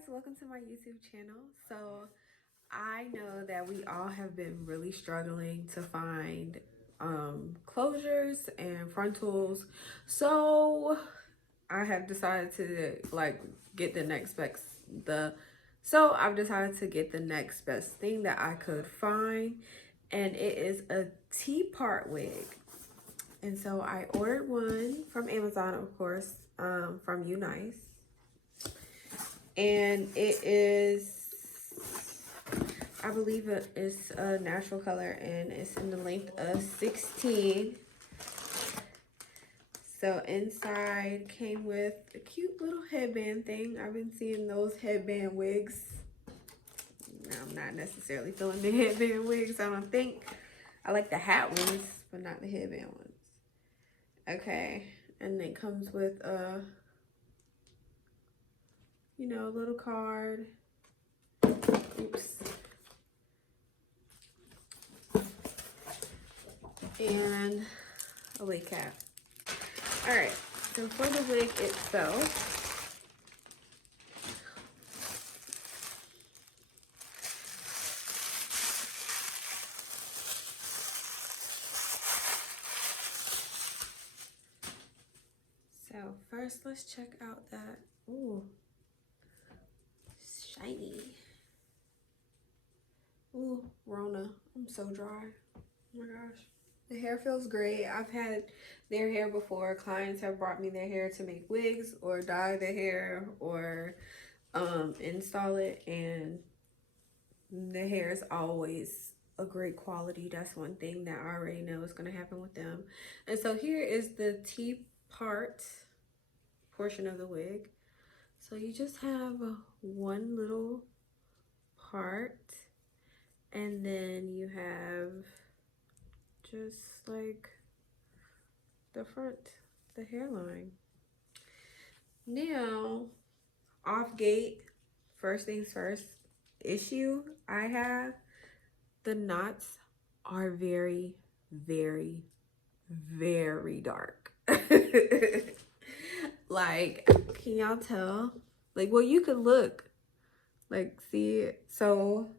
guys, welcome to my YouTube channel. So I know that we all have been really struggling to find closures and frontals, so I have decided to get the next best I've decided to get the next best thing that I could find, and it is a T-part wig. And so I ordered one from Amazon, of course, from UNice. And it is, I believe it's a natural color, and it's in the length of 16. So inside came with a cute little headband thing. I've been seeing those headband wigs. I'm not necessarily feeling the headband wigs, I don't think. I like the hat ones, but not the headband ones. Okay, and it comes with a, a little card. Oops. And a wig cap. All right, so for the wig itself, so first let's check out that, ooh, shiny. Ooh, Rona, I'm so dry. Oh my gosh. The hair feels great. I've had their hair before. Clients have brought me their hair to make wigs or dye their hair or install it, and the hair is always a great quality. That's one thing that I already know is going to happen with them. And so here is the T-part portion of the wig. So you just have one little part, and then you have just like the front, the hairline. Now, off gate, first things first, issue I have, the knots are very, very, very dark. Like, can y'all tell? Like, well, you could look, like, see it. So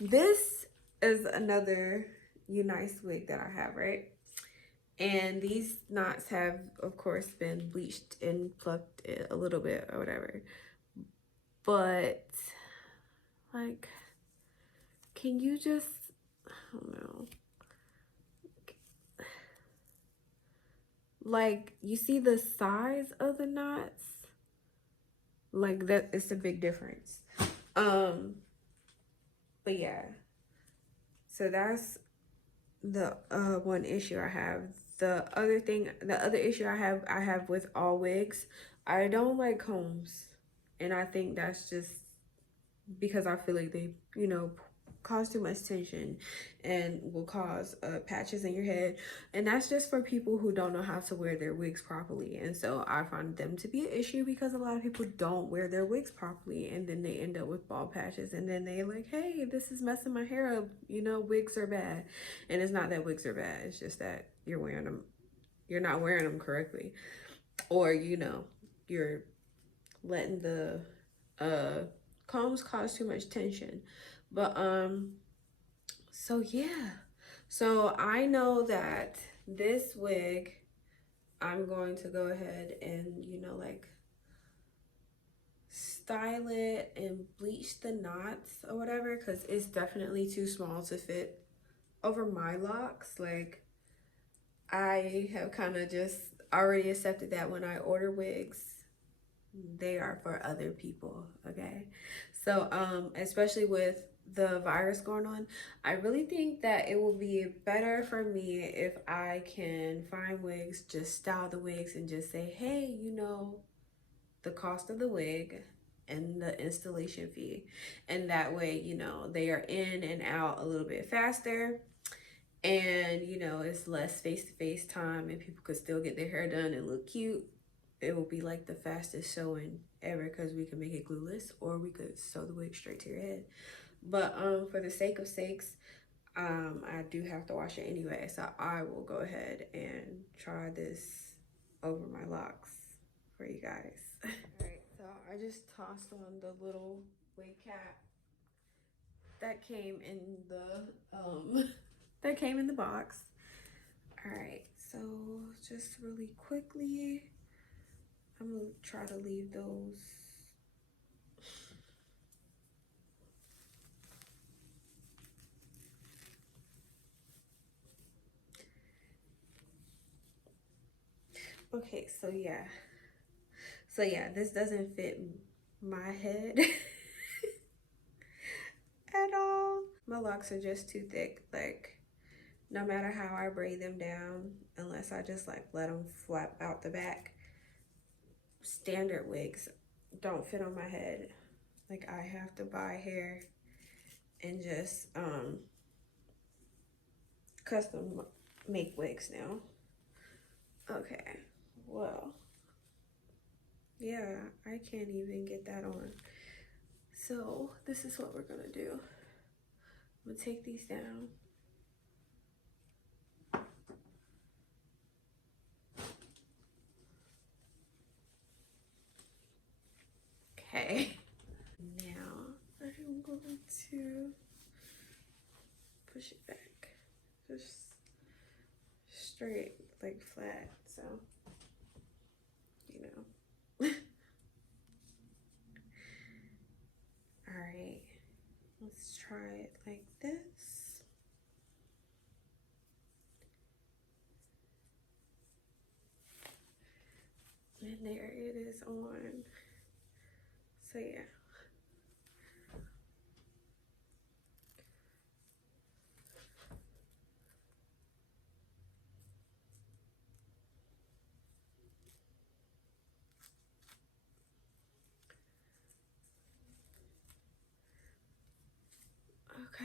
this is another UNice wig that I have, right? And these knots have, of course, been bleached and plucked a little bit or whatever. But, like, can you just, I don't know. Like, you see the size of the knots? Like, that, it's a big difference. But yeah. So that's the one issue I have. The other issue I have with all wigs, I don't like combs. And I think that's just because I feel like they, cause too much tension and will cause patches in your head. And that's just for people who don't know how to wear their wigs properly. And so I find them to be an issue because a lot of people don't wear their wigs properly, and then they end up with bald patches, and then they're like, hey, this is messing my hair up, wigs are bad. And it's not that wigs are bad, it's just that you're not wearing them correctly, or you're letting the combs cause too much tension. But so yeah, so I know that this wig, I'm going to go ahead and like style it and bleach the knots or whatever, because it's definitely too small to fit over my locks. Like, I have kind of just already accepted that when I order wigs, they are for other people, okay? So especially with the virus going on, I really think that it will be better for me if I can find wigs, just style the wigs and just say, hey, the cost of the wig and the installation fee, and that way they are in and out a little bit faster, and it's less face-to-face time, and people could still get their hair done and look cute. It will be like the fastest sewing ever, because we can make it glueless, or we could sew the wig straight to your head. But for the sake of sakes, I do have to wash it anyway, so I will go ahead and try this over my locks for you guys. All right, so I I just tossed on the little wig cap that came in the that came in the box. All right, so just really quickly, I'm gonna try to leave those. Okay, so yeah. So yeah, this doesn't fit my head at all. My locks are just too thick. Like, no matter how I braid them down, unless I just like let them flap out the back, standard wigs don't fit on my head. Like, I have to buy hair and just custom make wigs now. Okay, well, yeah, I can't even get that on. So this is what we're gonna do. I'm gonna take these down. Okay. Now I'm going to push it back, just straight, like flat, so, you know. All right, let's try it like this. And there it is on. So yeah. Okay.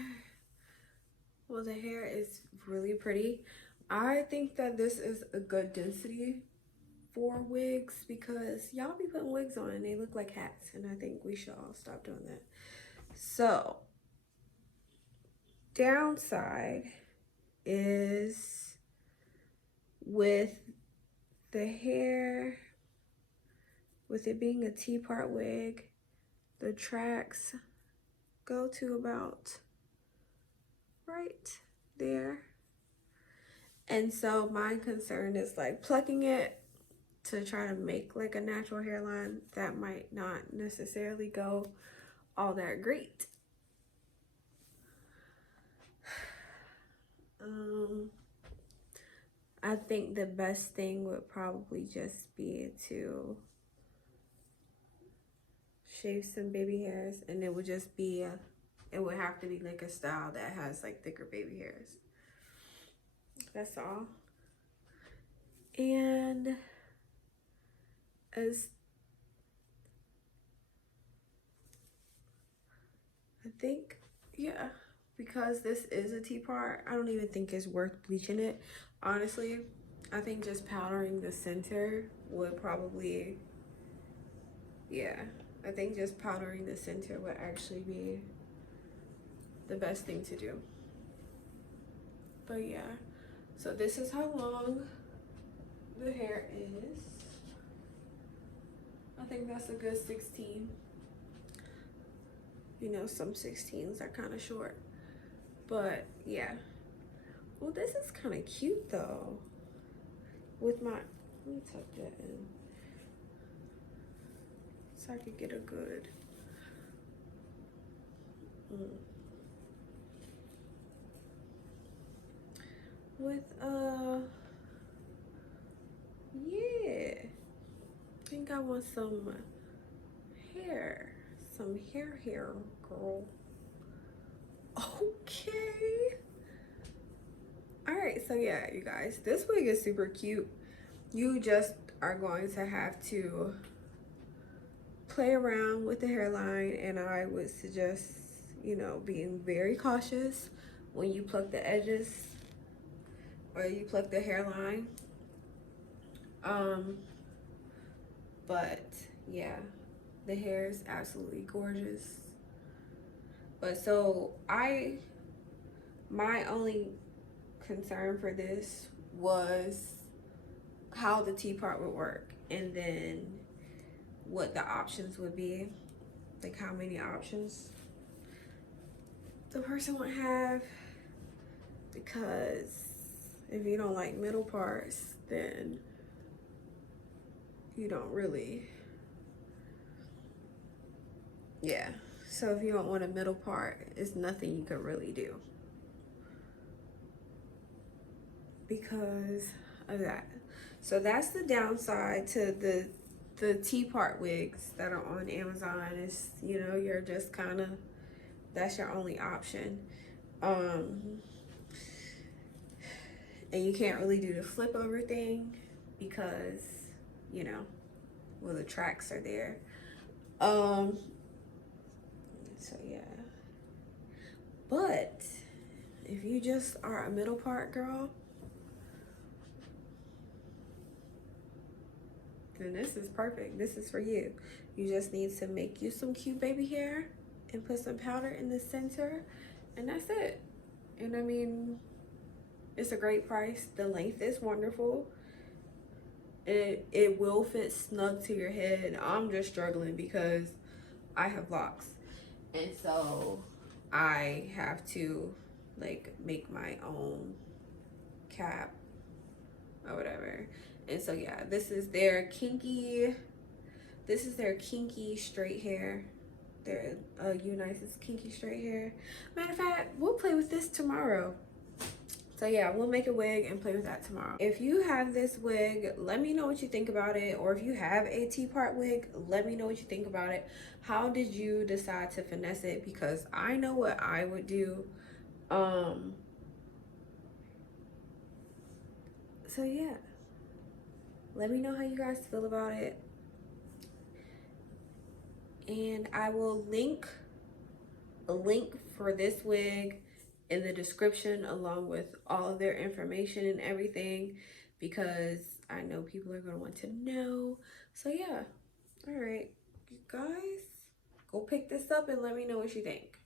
Well, the hair is really pretty. I think that this is a good density for wigs because y'all be putting wigs on and they look like hats, and I think we should all stop doing that. So, downside is with the hair, with it being a T-part wig, the tracks go to about right there. And so my concern is like plucking it to try to make like a natural hairline. That might not necessarily go all that great. I think the best thing would probably just be to shave some baby hairs, and it would just be it would have to be like a style that has like thicker baby hairs. That's all. And as I think, yeah, because this is a T-part, I don't even think it's worth bleaching it. Honestly, I think just powdering the center would probably, yeah, I think just powdering the center would actually be the best thing to do. But yeah, so this is how long the hair is. I think that's a good 16. You know, some 16s are kind of short, but yeah. Well, this is kind of cute though. With my, let me tuck that in so I could get a good. With yeah, I think I want some hair, girl. Okay. All right, so yeah, you guys, this wig is super cute. You just are going to have to play around with the hairline, and I would suggest, you know, being very cautious when you pluck the edges or you pluck the hairline. But yeah, the hair is absolutely gorgeous. But so my only concern for this was how the T part would work, and then what the options would be, like how many options the person would have, because if you don't like middle parts, then you don't really, yeah. So if you don't want a middle part, it's nothing you could really do because of that. So that's the downside to the T-part wigs that are on Amazon. Is, you know, you're just kind of, that's your only option. And you can't really do the flip over thing because, you know, well, the tracks are there. So yeah. But if you just are a middle part girl, then this is perfect. This is for you. You just need to make you some cute baby hair and put some powder in the center, and that's it. And I mean, it's a great price. The length is wonderful. It will fit snug to your head. I'm just struggling because I have locks, and so I have to like make my own cap or whatever. And so yeah, this is their kinky straight hair. Their UNice's kinky straight hair. Matter of fact, we'll play with this tomorrow. So yeah, we'll make a wig and play with that tomorrow. If you have this wig, let me know what you think about it. Or if you have a T-part wig, let me know what you think about it. How did you decide to finesse it? Because I know what I would do. So yeah, let me know how you guys feel about it. And I will link a link for this wig in the description along with all of their information and everything, because I know people are going to want to know. So yeah, all right, you guys, go pick this up and let me know what you think.